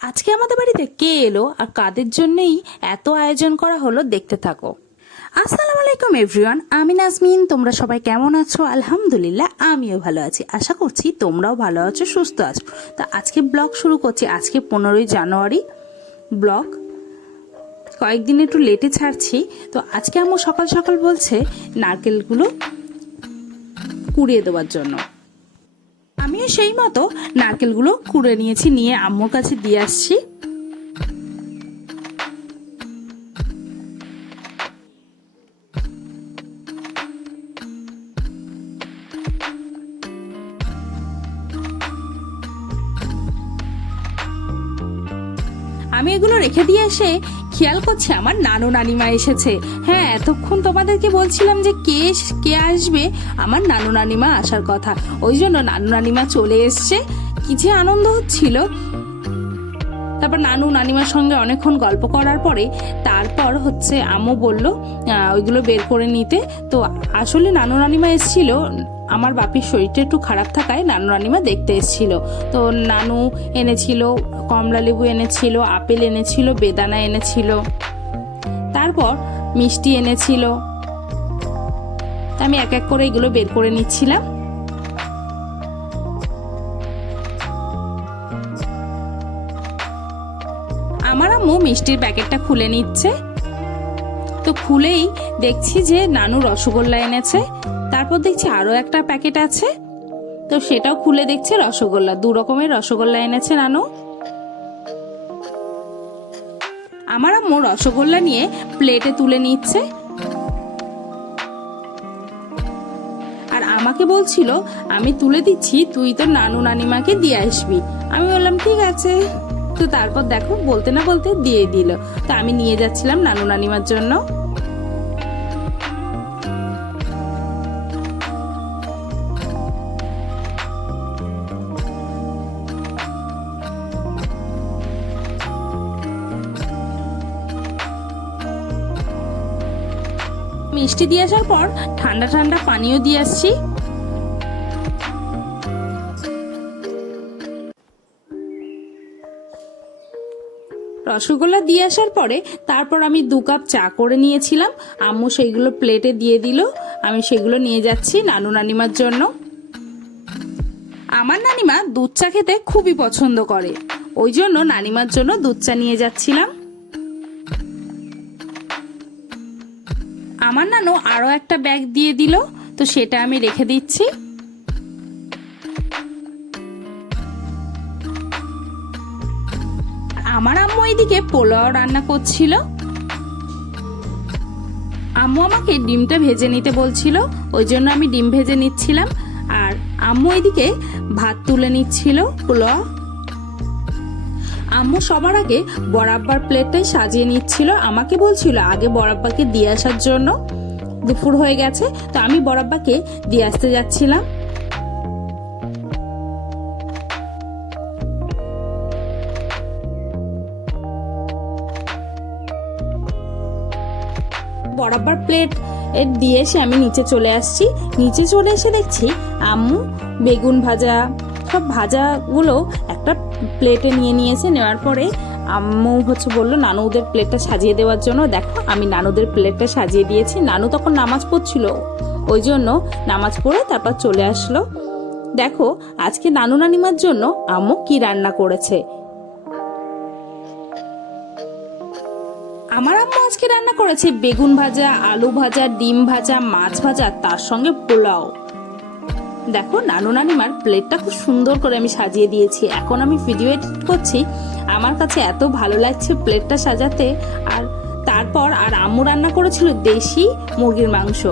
আজকে আমাদের বাড়িতে কে এলো আর কাদের জন্যই এত আয়োজন করা হলো দেখতে থাকো। আসসালামু আলাইকুম এভরিওয়ান, আমি নাজমিন। তোমরা সবাই কেমন আছো? আলহামদুলিল্লাহ আমিও ভালো আছি। আশা করছি তোমরাও ভালো আছো, সুস্থ আছো। তো আজকে ব্লগ শুরু করছি। আজকে 15ই জানুয়ারি। ব্লগ কয়েকদিন একটু লেটে ছাড়ছি। তো আজকে আম্মু সকাল সকাল বলছে নারকেলগুলো কুড়িয়ে দেওয়ার জন্য। আমিও সেই মতো নারকেলগুলো কুড়ে নিয়েছি, নিয়ে আম্মুর কাছে দিয়ে আসছি। আমি এগুলো রেখে দিয়ে এসে খেয়াল করছি আমার নানু নানিমা এসেছে। হ্যাঁ, এতক্ষণ তোমাদেরকে বলছিলাম যে কে কে আসবে, আমার নানু নানিমা আসার কথা। ওই জন্য নানু নানিমা চলে এসছে। কি যে আনন্দ হচ্ছিল। তারপর নানু নানিমার সঙ্গে অনেকক্ষণ গল্প করার পরে তারপর আম্মু বলল ওইগুলো বের করে নিতে। তো আসলে নানু নানিমা এসেছিল, আমার বাপির শরীরটা একটু খারাপ থাকায় নানু নানিমা দেখতে এসেছিল। তো নানু এনেছিল কমলা লেবু, এনেছিল আপেল, এনেছিল বেদানা, এনেছিল তারপর মিষ্টি এনেছিল। আমি এক এক করে এগুলো বের করে নিচ্ছিলাম। আমার আম্মু মিষ্টির প্যাকেটটা খুলে নিচ্ছে। তো খুলেই দেখছি যে নানু রসগোল্লা এনেছে। তারপর দেখছি আরো একটা প্যাকেট আছে, তো সেটাও খুলে দেখছে রসগোল্লা। 2 রকমের রসগোল্লা এনেছে নানু। আমার আম্মু রসগোল্লা নিয়ে প্লেটে তুলে নিচ্ছে আর আমাকে বলছিল আমি তুলে দিচ্ছি, তুই তো নানু নানিমাকে দিয়ে আসবি। আমি বললাম ঠিক আছে। তো তারপর দেখো বলতে না বলতে দিয়ে দিল। তো আমি নিয়ে যাচ্ছিলাম নানু নানিমার জন্য। মিষ্টি দিয়ে আসার পর ঠান্ডা ঠান্ডা পানীয় দিয়ে আসছি। রসগোল্লা দিয়ে আসার পরে তারপর আমি 2 কাপ চা করে নিয়েছিলাম। আম্মু সেইগুলো প্লেটে দিয়ে দিল। আমি সেগুলো নিয়ে যাচ্ছি নানু নানিমার জন্য। আমার নানিমা দুধ চা খেতে খুবই পছন্দ করে, ওই জন্য নানিমার জন্য দুধ চা নিয়ে যাচ্ছিলাম। আমার নানু আরো একটা ব্যাগ দিয়ে দিল, তো সেটা আমি রেখে দিচ্ছি। আমার আম্মু এইদিকে পোলাও রান্না করছিল। আম্মু আমাকে ডিমটা ভেজে নিতে বলছিল, ওই জন্য আমি ডিম ভেজে নিচ্ছিলাম। আর আম্মু এইদিকে ভাত তুলে নিচ্ছিল পোলাও। আম্মু সবার আগে বড়াব্বার প্লেটটাই সাজিয়ে নিচ্ছিল। আমাকে বলছিল আগে বড়াব্বাকে দিয়ে আসার জন্য। দুপুর হয়ে গেছে, তো আমি বড়াব্বাকে দিয়ে আসতে যাচ্ছিলাম। বরাবর প্লেট দিয়ে এসে আমি নিচে চলে আসছি। নিচে চলে এসে দেখছি আম্মু বেগুন ভাজা, সব ভাজাগুলো একটা প্লেটে নিয়ে নিয়েছে। নেওয়ার পরে আম্মু বললো নানুদের প্লেটটা সাজিয়ে দেওয়ার জন্য। দেখো আমি নানুদের প্লেটটা সাজিয়ে দিয়েছি। নানু তখন নামাজ পড়ছিল, ওই জন্য নামাজ পড়ে তারপর চলে আসলো। দেখো আজকে নানু নানিমার জন্য আম্মু কি রান্না করেছে। আমার আম্মু আজকে রান্না করেছে বেগুন ভাজা, আলু ভাজা, ডিম ভাজা, মাছ ভাজা, তার সঙ্গে পোলাও। দেখো নানু নানিমার প্লেটটা খুব সুন্দর করে আমি সাজিয়ে দিয়েছি। এখন আমি ভিডিও এডিট করছি, আমার কাছে এত ভালো লাগছে প্লেটটা সাজাতে। আর তারপর আম্মু রান্না করেছিল দেশি মুরগির মাংস।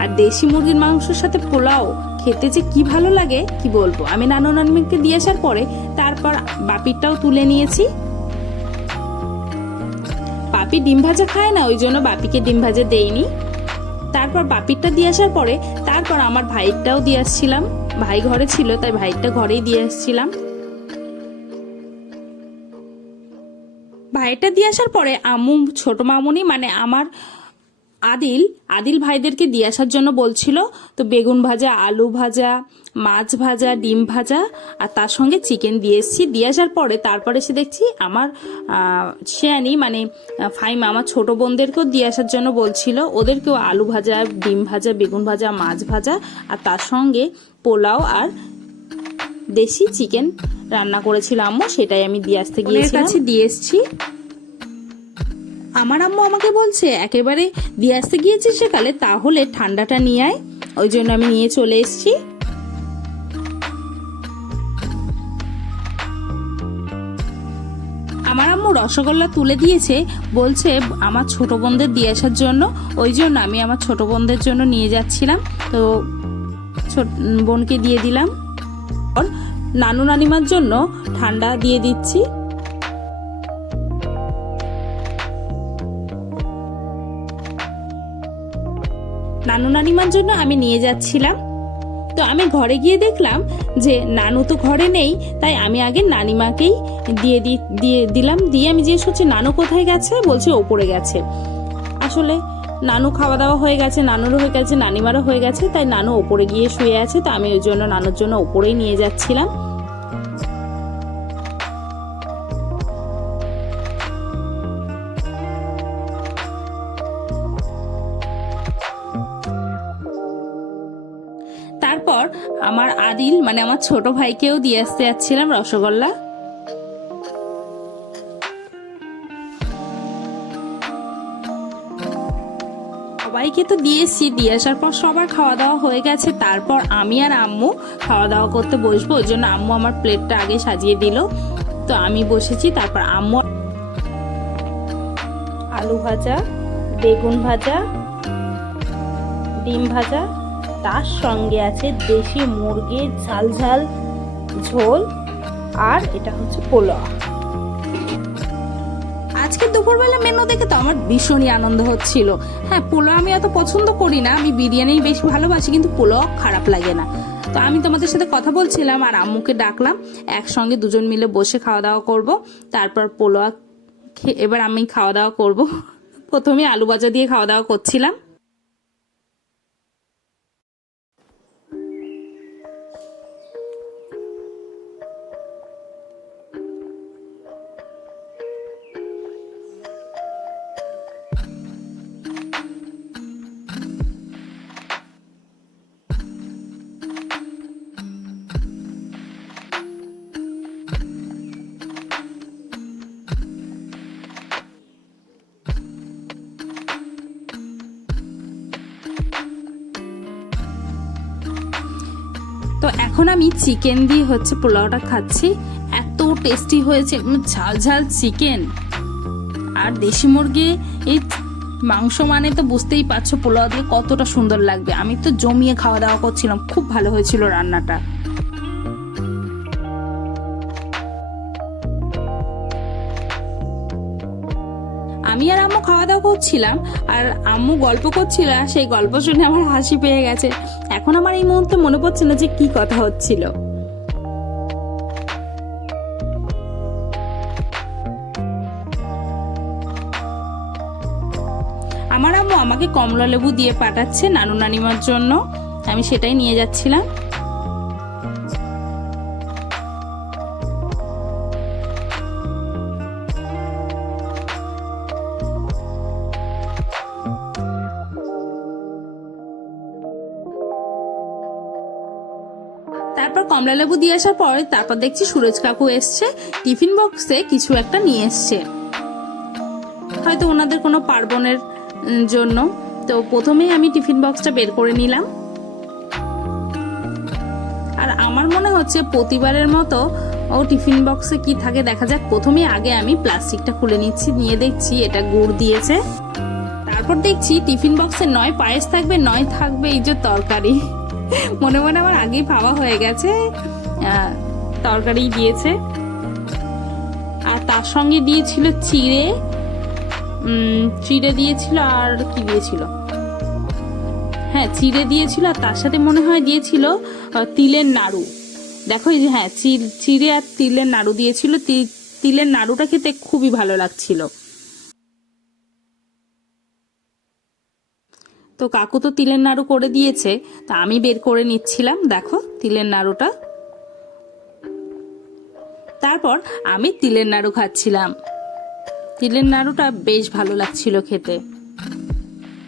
আর দেশি মুরগির মাংসের সাথে পোলাও খেতে যে কি ভালো লাগে কি বলবো। আমি নানু নানিমাকে দিয়ে আসার পরে তারপর বাপিরটাও তুলে নিয়েছি। বাপি ডিম ভাজা খায় না, ওই জন্য বাপিকে ডিম ভাজা দেইনি। তারপর বাপিরটা দিয়ে আসার পরে তারপর আমার ভাইটাও দিয়ে আসছিলাম। ভাই ঘরে ছিল, তাই ভাইটা ঘরেই দিয়ে আসছিলাম। ভাইটা দিয়ে আসার পরে আম্মু ছোট মামুনি মানে আমার আদিল আদিল ভাইদেরকে দিয়ে আসার জন্য বলছিল, তো বেগুন ভাজা, আলু ভাজা, মাছ ভাজা, ডিম ভাজা আর তার সঙ্গে চিকেন দিয়ে এসেছি। দিয়ে আসার পরে তারপরে এসে দেখছি আমার শেয়ানি মানে ফাইমা আমার ছোট বোনদেরকেও দিয়ে আসার জন্য বলছিল, ওদেরকেও আলু ভাজা, ডিম ভাজা, বেগুন ভাজা, মাছ ভাজা আর তার সঙ্গে পোলাও আর দেশি চিকেন রান্না করেছিল আম্মু, সেটাই আমি দিয়ে আসতে গিয়েছিলাম, দিয়ে এসছি। আমার আম্মু আমাকে বলছে একেবারে দিয়ে আসতে গিয়েছে সেকালে, তাহলে ঠান্ডাটা নিয়ে আয়, ওই জন্য আমি নিয়ে চলে এসেছি। আমার আম্মু রসগোল্লা তুলে দিয়েছে, বলছে আমার ছোট বোনদের দিয়ে আসার জন্য, ওই জন্য আমি আমার ছোট বোনদের জন্য নিয়ে যাচ্ছিলাম, তো ছোট বোনকে দিয়ে দিলাম। নানু নানিমার জন্য ঠান্ডা দিয়ে দিচ্ছি। নানু নানিমার জন্য আমি নিয়ে যাচ্ছিলাম। তো আমি ঘরে গিয়ে দেখলাম যে নানু তো ঘরে নেই, তাই আমি আগে নানিমাকেই দিয়ে দিলাম। দিয়ে আমি জিজ্ঞেস করছি নানু কোথায় গেছে, বলছে ওপরে গেছে। আসলে নানু খাওয়া দাওয়া হয়ে গেছে, নানুরও হয়ে গেছে, নানিমারও হয়ে গেছে, তাই নানু ওপরে গিয়ে শুয়ে আছে, তো আমি ওই জন্য নানুর জন্য ওপরেই নিয়ে যাচ্ছিলাম। তারপর আমার আদিল মানে আমার ছোট ভাইকেও দিয়ে আসতে যাচ্ছিলাম রসগোল্লা। সবাইকে তো দিয়েছি, দিয়ে আসার পর সবার খাওয়া দাওয়া হয়ে গেছে। তারপর আমি আর আম্মু খাওয়া দাওয়া করতে বসবো, ওই জন্য আম্মু আমার প্লেটটা আগে সাজিয়ে দিল, তো আমি বসেছি। তারপর আম্মু আলু ভাজা, বেগুন ভাজা, ডিম ভাজা, তার সঙ্গে আছে দেশি মুরগির ঝাল ঝাল ঝোল, আর এটা হচ্ছে পোলাও। আজকে দুপুরবেলা মেনু দেখে তো আমার ভীষণই আনন্দ হচ্ছিল। হ্যাঁ, পোলাও আমি অত পছন্দ করি না, আমি বিরিয়ানি বেশ ভালোবাসি, কিন্তু পোলাও খারাপ লাগে না। তো আমি তোমাদের সাথে কথা বলছিলাম আর আম্মুকে ডাকলাম, একসঙ্গে দুজন মিলে বসে খাওয়া দাওয়া করব। তারপর পোলাও এবার আমি খাওয়া দাওয়া করব। প্রথমে আলু ভাজা দিয়ে খাওয়া দাওয়া করছিলাম। তো এখন আমি চিকেন দিয়ে হচ্ছে পোলাওটা খাচ্ছি, এত টেস্টি হয়েছে, ঝাল ঝাল চিকেন আর দেশি মুরগি এই মাংস মানে তো বুঝতেই পারছো পোলাও দিয়ে কতটা সুন্দর লাগবে। আমি তো জমিয়ে খাওয়া দাওয়া করছিলাম, খুব ভালো হয়েছিল রান্নাটা। আমি আর আম্মু খাওয়া দাওয়া করছিলাম আর আম্মু গল্প করছিল, সেই গল্প শুনে আমার হাসি পেয়ে গেছে। এখন আমার এই মুহূর্তে মনে পড়ছে না যে কি কথা হচ্ছিল। আমার আম্মু আমাকে কমলা লেবু দিয়ে পাঠাচ্ছে নানু নানিমার জন্য, আমি সেটাই নিয়ে যাচ্ছিলাম। তারপর কমলা লেবু দিয়ে আসার পর তারপর দেখছি সুরজ কাকু এসছে, টিফিন বক্সে কিছু একটা নিয়ে এসছে, হয়তো ওনাদের কোনো পার্বণের জন্য। তো প্রথমেই আমি টিফিন বক্সটা বের করে নিলাম, আর আমার মনে হচ্ছে প্রতিবারের মতো ও টিফিন বক্সে কি থাকে দেখা যাক। প্রথমেই আগে আমি প্লাস্টিকটা খুলে নিচ্ছি, নিয়ে দেখছি এটা গুড় দিয়েছে। তারপর দেখছি টিফিন বক্সে নয় পায়েস থাকবে, নয় থাকবে এই যে তরকারি। মনে মনে আমার আগেই ভাবা হয়ে গেছে তরকারি দিয়েছে, আর তার সঙ্গে দিয়েছিল চিড়ে দিয়েছিল, আর কি দিয়েছিল, হ্যাঁ চিড়ে দিয়েছিল, আর তার সাথে মনে হয় দিয়েছিল তিলের নাড়ু। দেখো এই যে হ্যাঁ চিড়ে আর তিলের নাড়ু দিয়েছিল, তিলের নাড়ুটা খেতে খুবই ভালো লাগছিল। তো কাকু তো তিলের নাড়ু করে দিয়েছে, তা আমি বের করে নিচ্ছিলাম দেখো তিলের নাড়ুটা। তারপর আমি তিলের নাড়ু খাচ্ছিলাম। তিলের নাড়ুটা বেশ ভালো লাগছিল খেতে।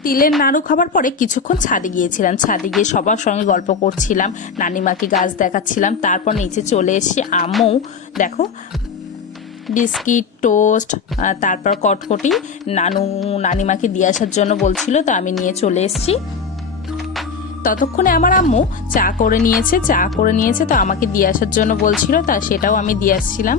তিলের নাড়ু খাবার পরে কিছুক্ষণ ছাদে গিয়েছিলাম, ছাদে গিয়ে সবার সঙ্গে গল্প করছিলাম, নানিমাকে গাছ দেখাচ্ছিলাম। তারপর নিচে চলে এসে আম্মু দেখো বিস্কিট টোস্ট তারপর কটকটি নানিমাকে দিয়ে আসার জন্য বলছিল, তো আমি নিয়ে চলে এসেছি। ততক্ষণে আমার আম্মু চা করে নিয়েছে, তো আমাকে দিয়ে আসার জন্য বলছিল, তা সেটাও আমি দিয়ে আসছিলাম।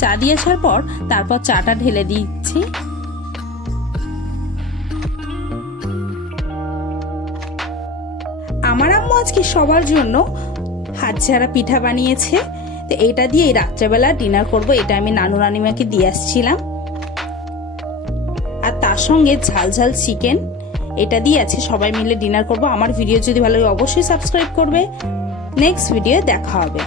চা দিয়ে আসার পর তারপর চাটা ঢেলে দিচ্ছি। আমার আম্মু আজকে সবার জন্য হাতঝাড়া পিঠা বানিয়েছে, তো এটা দিয়ে রাত্রেবেলা ডিনার করব। এটা আমি নানু নানিমাকে দিয়ে আসছিলাম। আর তার সঙ্গে ঝাল ঝাল চিকেন, এটা দিয়ে আছে সবাই মিলে ডিনার করব। আমার ভিডিও যদি ভালো লাগে অবশ্যই সাবস্ক্রাইব করবে। নেক্সট ভিডিও দেখা হবে।